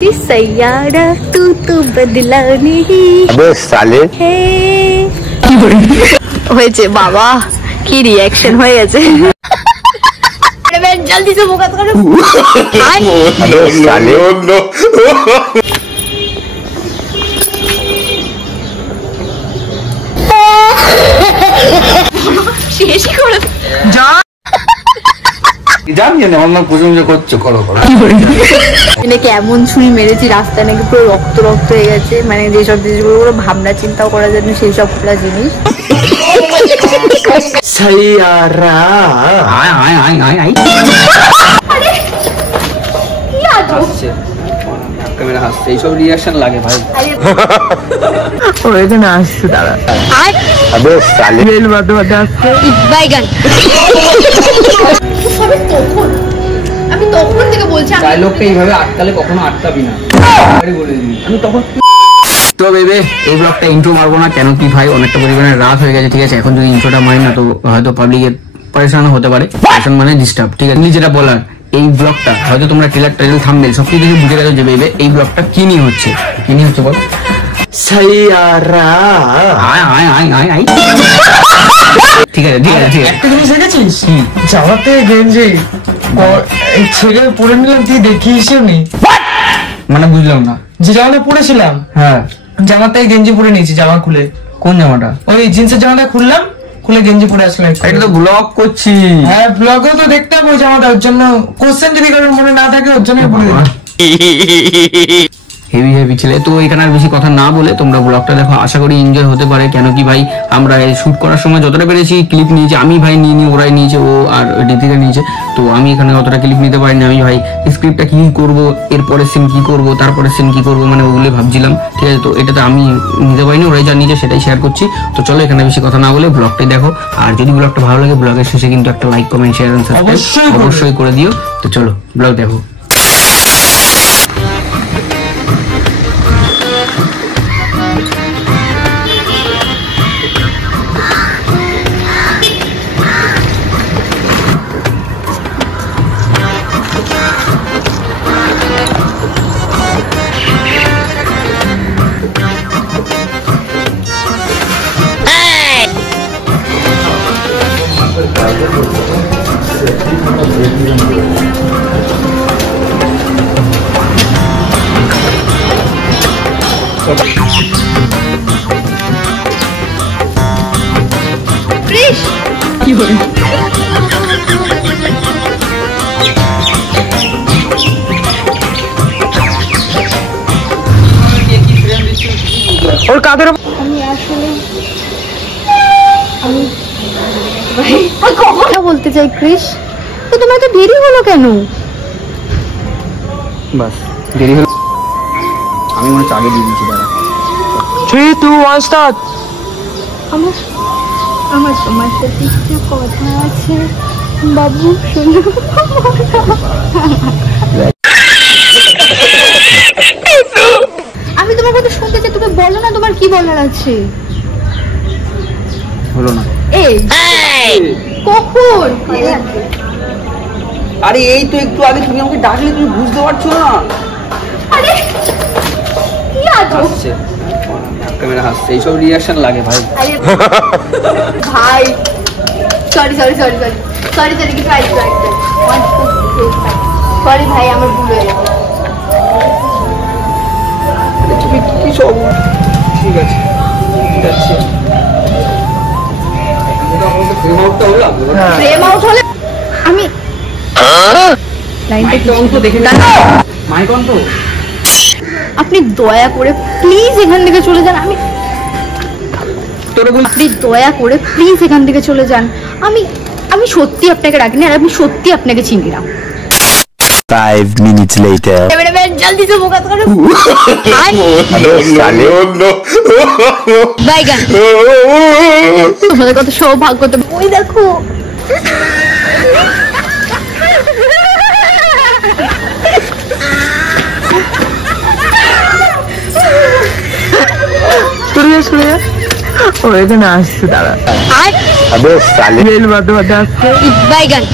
सैयारा तू तो बदला नहीं। अबे साले হয়েছে বাবা, কি রিঅ্যাকশন হয়ে গেছে। আরে বেন জলদি से मुकत करो। अबे साले শেষ করে যা জানি না অন্য প্রশংসা করছো, করো করো। নাকি এমন ছুরি মেরেছি রাস্তায় নাকি পুরো রক্ত রক্ত হয়ে গেছে, মানে যেসব জিনিসগুলো ভাবনা চিন্তাও করা যায় না সেই সব পুরো জিনিস। সাইয়ারা আয় আয় আয় আয় আয় কি আসছে ক্যামেরা হাসছে, এইসব রিঅ্যাকশন লাগে ভাই। ও এখানে আসছে দাঁড়া। अबे साले বেল বাদে বাদে আসছে বাইগান। আমি তখন থেকে বলছি ডায়লগটা এইভাবে আটকালে কখনো আটকাবি না, বলে দিবি। আমি তখন তো ভেবে এই ব্লগটা ইন্ট্রো মারবো না, কেন কি ভাই অনেকটা পরিমাণে রাত হয়ে গেছে, ঠিক আছে। এখন যদি ইন্ট্রোটা মারি না তো হয়তো পাবলিকের পরেশান হতে পারে, পরেশান মানে ডিস্টার্ব, ঠিক আছে। যেটা বলার এই ব্লগটা হয়তো তোমরা ট্রেলার টাইটেল থাম্বনেল সবকিছু দেখে বুঝে গেছো যে ভেবে এই ব্লগটা কি নিয়ে হচ্ছে, কি নিয়ে হচ্ছে বল। সাইয়ারা আয় আয় আয় আয় আয় ঠিক আছে ঠিক আছে ঠিক আছে। একটা জিনিস দেখেছিস, জামাতে গেঞ্জি ছেড়ে পরে নিলাম, তুই দেখিসও নি। মানে বুঝলাম না, যে জামাটা পরেছিলাম, হ্যাঁ জামাতে গেঞ্জি পরে নিয়েছি, জামা খুলে। কোন জামাটা? ওই জিন্সের জামাটা খুললাম, খুলে গেঞ্জি পরে আসলাম। এটা তো ব্লগ করছি। হ্যাঁ ব্লগেও তো দেখতে হবে ওই জামাটা, ওর জন্য কোশ্চেন যদি কারোর মনে না থাকে ওর জন্য বলে দিলাম। হেভি হেভি ছেলে। তো এখানে আর বেশি কথা না বলে তোমরা ব্লগটা দেখো, আশা করি এনজয় হতে পারে। কেন কি ভাই আমরা শুট করার সময় যতটা পেরেছি ক্লিপ নিয়েছি, আমি ভাই নিয়ে ওরাই নিয়েছে, ও আর ঋতিকা নিয়েছে, তো আমি এখানে অতটা ক্লিপ নিতে পারিনি। আমি ভাই স্ক্রিপ্টটা কি করবো, এরপরের সিন কি করবো, তারপরের সিন কি করবো, মানে ওগুলো ভাবছিলাম, ঠিক আছে। তো এটাতে আমি নিতে পারিনি, ওরাই যা নিয়েছে সেটাই শেয়ার করছি। তো চলো এখানে বেশি কথা না বলে ব্লগটাই দেখো, আর যদি ব্লগটা ভালো লাগে ব্লগের শেষে কিন্তু একটা like comment share and subscribe অবশ্যই করে দিও। তো চলো ব্লগ দেখো। কি বলে ওর কাদের আমি আসলে কথা বলতে চাই ক্রিস, তো তোমার তো দেরি হলো কেন? বাস দেরি হলো, আমি মনে হচ্ছে আগে দিয়ে দিচ্ছি। দাঁড়া 3 2 1 স্টার্ট। আমার আমার তোমার সাথে একটু কথা আছে বাবু, শোনো। আমি তোমার কথা শুনতে চাই, তুমি বলো না তোমার কি বলার আছে। হলো না। এই কখন? আরে এই তো একটু আগে তুমি আমাকে ডাকলে, তুমি বুঝতে পারছো না। আরে কি হাসছে, ক্যামেরা হাসছে, এইসব রিঅ্যাকশন লাগে ভাই। আরে ভাই sorry sorry sorry sorry sorry sorry কি ট্রাই ট্রাই সরি ভাই, আমার ভুল হয়ে গেছে। তুমি কি সব ঠিক আছে ঠিক আছে। প্রেম আউট হলে আমি লাইনটা অন্ত দেখে মাইক অন্ত। আপনি দয়া করে প্লিজ এখান থেকে চলে যান। আপনি দয়া করে প্লিজ এখান থেকে চলে যান। আমি সত্যি আপনাকে রাখিনি, আর আমি সত্যি আপনাকে চিনি না। 5 minutes later এবারে বেন জলদি से मुकत करो। अबे साले বাইগান। তোমাদের কত সৌভাগ্য, তো ওই দেখো ও এখানে আসছে দাঁড়া। अबे साले বেল বাদে বাদে আসছে বাইগান।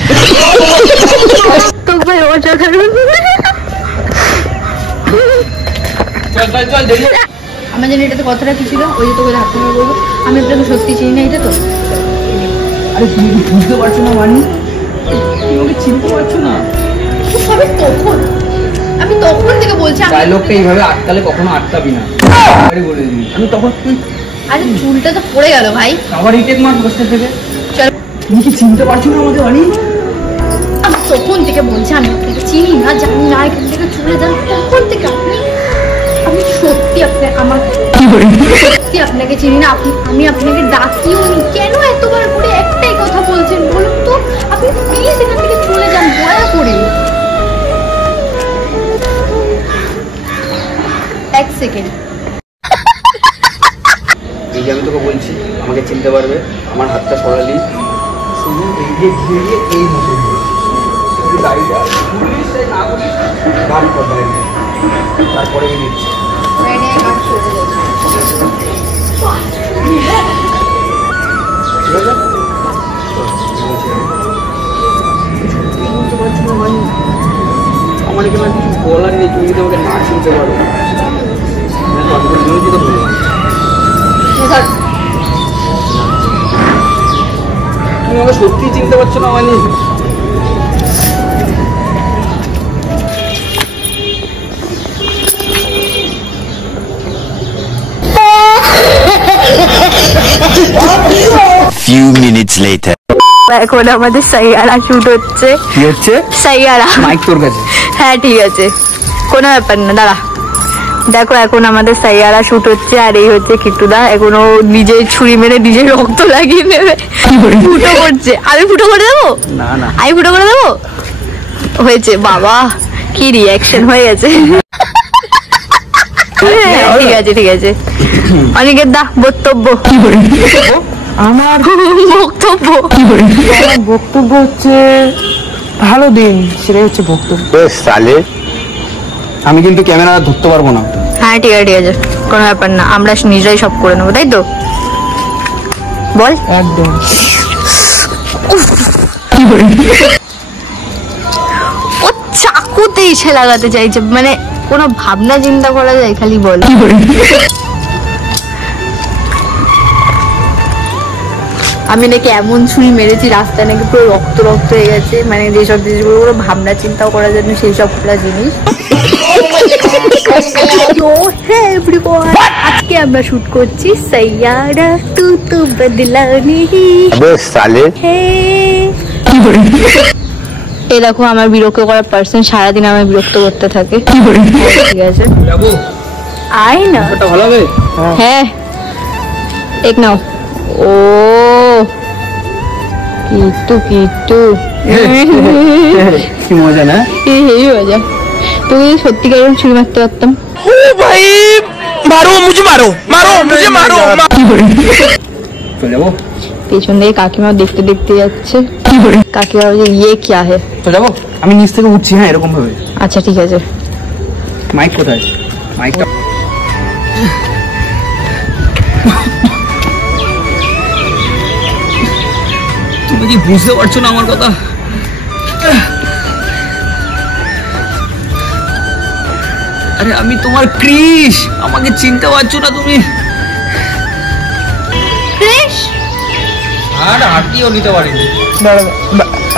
তো ভাই অসাধারণ। আমার জানি এটাতে কথাটা কি ছিল, ওই যে তোকে ধাক্কা মেরে বলবো আমি আপনাকে সত্যি চিনি না, এটা তো আরে তুমি কি বুঝতে পারছো না মানি? তুমি ওকে চিনতে পারছো না? আমি তখন থেকে বলছি ডায়লগটা এইভাবে আটকালে কখনো আটকাবি না, বলে দিবি। আমি তখন আরে চুলটা তো পড়ে গেল ভাই, আবার রিটেক মার বসতে থেকে। চলো তুমি কি চিনতে পারছো না আমাকে মানি? আমি তখন থেকে বলছি আমি আপনাকে চিনি না, জানি না, এখান থেকে চলে যান। তখন থেকে আমি সত্যি সত্যি আপনাকে চিনি না, আমি আপনাকে ডাকিও নি। কেন এতবার করে একটাই কথা বলছেন বলুন তো? আপনি প্লিজ এখান থেকে চলে যান দয়া করে। এক সেকেন্ড, এই যে আমি তোকে বলছি আমাকে চিনতে পারবে, আমার হাতটা সরালি, শুধু এই যে ঘিরে এই মতো গাড়িটা না বলিস গাড়ি কথা তারপরে আমি দিচ্ছি। আমার এখানে কিছু বলার নেই, তুমি যদি আমাকে না চিনতে পারো তুমি আমাকে সত্যি চিনতে পারছো না মানে? Few minutes later. এখন আমাদের সাইয়ারা শুট হচ্ছে। কি হচ্ছে? সাইয়ারা মাইক তোর কাছে? হ্যাঁ ঠিক আছে, কোনো ব্যাপার না, দাঁড়া। দেখো এখন আমাদের সাইয়ারা শুট হচ্ছে, আর এই হচ্ছে কিট্টুদা। এখন ও নিজে ছুরি মেরে নিজে রক্ত লাগিয়ে নেবে, ফুটো করছে। আমি ফুটো করে দেবো? না না, আমি ফুটো করে দেবো? হয়েছে বাবা, কি রিয়াকশন হয়ে গেছে। ঠিক আছে ঠিক আছে, অনেকের দা বক্তব্য। আমার বক্তব্য আমার বক্তব্য হচ্ছে ভালো দিন, সেটাই হচ্ছে বক্তব্য। अबे साले আমি কিন্তু ক্যামেরা ধরতে পারবো না। হ্যাঁ ঠিক আছে ঠিক আছে, কোনো ব্যাপার না, আমরা নিজেরাই সব করে নেবো, তাই তো? বল। একদম ও চাকুতে ইসে লাগাতে চাইছে, মানে কোনো ভাবনা চিন্তা করা যায়? খালি বল। আমি নাকি এমন ছুরি মেরেছি রাস্তায় নাকি পুরো রক্ত রক্ত হয়ে গেছে, মানে যেসব জিনিসগুলো পুরো ভাবনা চিন্তাও করা যায় না সেই সব পুরো জিনিস। আজকে আমরা শুট করছি সাইয়ারা তু তু বদলা নেহি। अबे साले এই দেখো আমার বিরক্ত করার পার্সন সারাদিন আমার বিরক্ত করতে থাকে। ঠিক আছে যাবো, আয় না। এটা ভালো হবে। হ্যাঁ এক নাও। ও কিট্টু কিট্টু কি মজা না? এই মজা। তুই সত্যিকার এরকম ছুরি মারতে পারতাম। চলে যাবো, পেছন থেকে কাকিমা দেখতে দেখতে যাচ্ছে। কাকিমা বলছে ইয়ে কিয়া হে। তো যাবো, আমি নিচ থেকে উঠছি। হ্যাঁ এরকম ভাবে। আচ্ছা ঠিক আছে। মাইক কোথায়? মাইকটা তুমি কি বুঝতে পারছো না আমার কথা? আরে আমি তোমার ক্রিশ, আমাকে চিনতে পারছো না তুমি? ক্রিশ আর হাঁটিও নিতে পারিনি।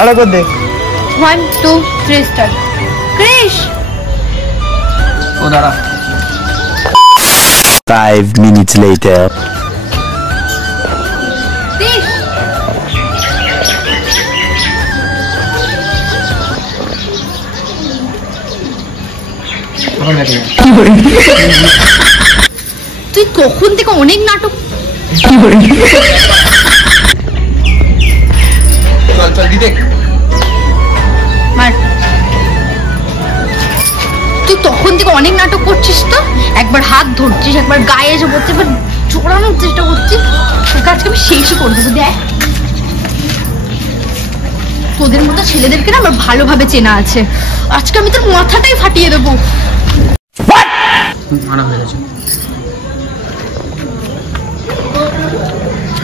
আরেকবার দেখ। 1 2 3 স্টার্ট। ক্রিশ ও দাঁড়া, 5 minutes later. ক্রিশ এখন দেখে তুই কখন থেকে অনেক নাটক। চল চল দিতে। মার। তুই তখন থেকে অনেক নাটক করছিস তো, একবার হাত ধরছিস, একবার গায়ে এসে পড়ছিস, একবার জোড়ানোর চেষ্টা করছিস। তোকে আজকে আমি শেষই করে দেবো। দেখ তোদের মতো ছেলেদেরকে না আমার ভালোভাবে চেনা আছে, আজকে আমি তোর মাথাটাই ফাটিয়ে দেবো। মারা হয়ে গেছে।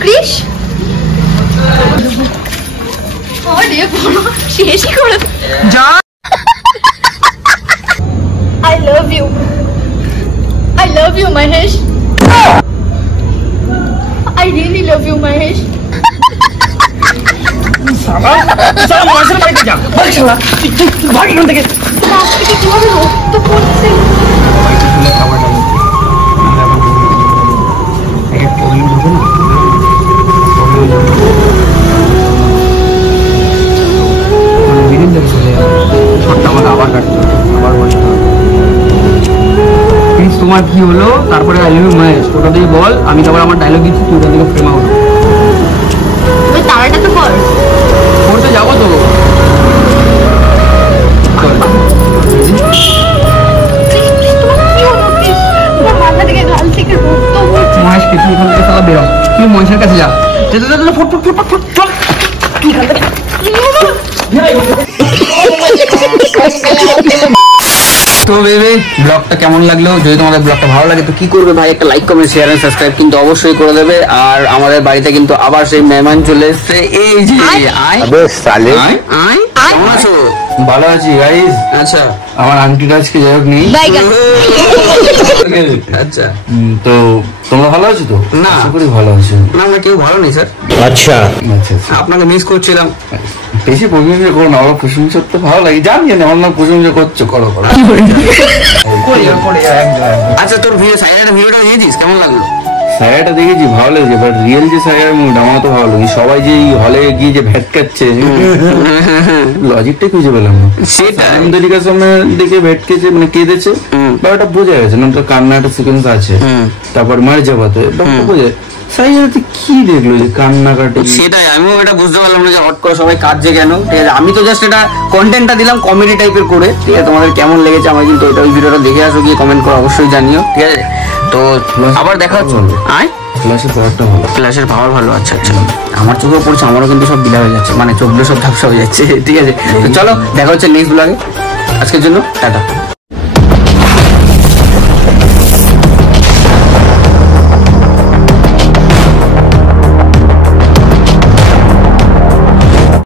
ক্রিশ আরে বড় শেষই করে যা I love you. Mahesh. I really love you, Mahesh. মাসের বাড়িতে যা ভাগ শালা ভাগ এখান থেকে নাক থেকে কিভাবে রক্ত পড়ছে? তোমার কি হলো তারপরে আই লাভ ইউ মহেশ ওটা দিয়ে বল আমি তারপর আমার ডায়লগ দিচ্ছি তুই ওটা থেকে ফ্রেম আউট ওই তারাটা তো কর। করতে যাবো তো মাথা থেকে গাল থেকে রক্ত পড়ছে। মহেশ তুই এখান থেকে সালা বেরো তুই মহেশের কাছে যা ফট ফট ফট ফট চল তুই এখান থেকে তো বেবি ব্লগটা কেমন লাগলো যদি তোমাদের ব্লগটা ভালো লাগে তো কি করবে ভাই একটা like comment share and subscribe কিন্তু অবশ্যই করে দেবে আর আমাদের বাড়িতে কিন্তু আবার সেই মেহমান চলে এসেছে এই যে আয় अबे साले আয় আয় কেমন আছো ভালো আছি গাইস। আচ্ছা আমার আন্টিটা আজকে যাই হোক নেই। আচ্ছা তো তোমরা ভালো আছো তো? না। আশা করি ভালো আছো। না আমরা কেউ ভালো নেই স্যার আচ্ছা আচ্ছা আপনাকে মিস করছিলাম বেশি প্রশংসা করো না, আমার প্রশংসা তো ভালো লাগে, জানি না আমার না প্রশংসা করছো, করো করো আচ্ছা তোর ভিডিও সাইডে ভিডিওটা দিয়েছিস কেমন লাগলো সায়াটা দেখেছি ভালো লেগেছে, বাট রিয়েল যে সায়ার মুড আমার তো ভালো লাগে। সবাই যে হলে গিয়ে যে ভেটকাচ্ছে লজিকটাই খুঁজে পেলাম না। সেটা আলহামদুলিল্লাহ সামনে দেখে ভেটকেছে মানে কেঁদেছে ব্যাপারটা বোঝা গেছে না, তো কান্না একটা সিকোয়েন্স আছে, তারপর মারে যাবাতে ব্যাপারটা বোঝা যায়। সাইয়াতে কি দেখলো যে কান্নাকাটি, সেটাই আমিও এটা বুঝতে পারলাম না যে হট করে সবাই কাঁদছে কেন। ঠিক আছে আমি তো জাস্ট এটা কন্টেন্টটা দিলাম কমেডি টাইপের করে, ঠিক আছে তোমাদের কেমন লেগেছে আমার কিন্তু ওই ভিডিওটা দেখে আসো, গিয়ে কমেন্ট করে অবশ্যই জানিও, ঠিক আছে। তো আবার দেখা হচ্ছে আয় ফ্ল্যাশের পাওয়ারটা ভালো, ফ্ল্যাশের পাওয়ার ভালো। আচ্ছা আচ্ছা আমার চোখেও পড়ছে, আমারও কিন্তু সব বিলা হয়ে যাচ্ছে, মানে চোখগুলো সব ঝাপসা হয়ে যাচ্ছে, ঠিক আছে। তো চলো দেখা হচ্ছে নেক্সট ব্লগে, আজকের জন্য টাটা।